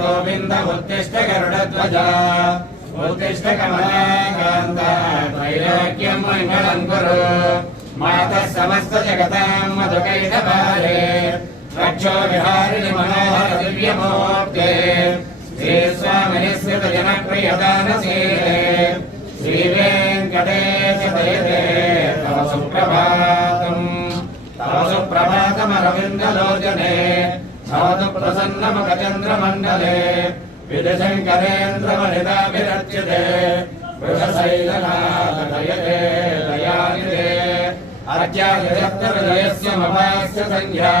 गोविन्द उत्तिष्ठ गरुडध्वज उत्तिष्ठ कमलाकान्त त्रैलोक्यं मङ्गलं कुरु मातः समस्त जगतां मधुकैटभारे रक्षो विहारिणि मनोहर दिव्यमूर्ते श्रीस्वामिनिः जनप्रियदानशीले श्रीवेङ्कटेश दयते तव सुप्रभातमरविन्दलोचने भवतु प्रसन्नमुखचन्द्रमण्डले विधशङ्करेन्द्रवनिताभिरच्यते वृषशैलनाथदयते दयानिधे अर्च्यादिसप्तविजयस्य ममास्य संज्ञा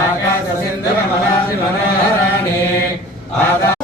आकाशसिन्धुकमलादिमनोहराणि भारत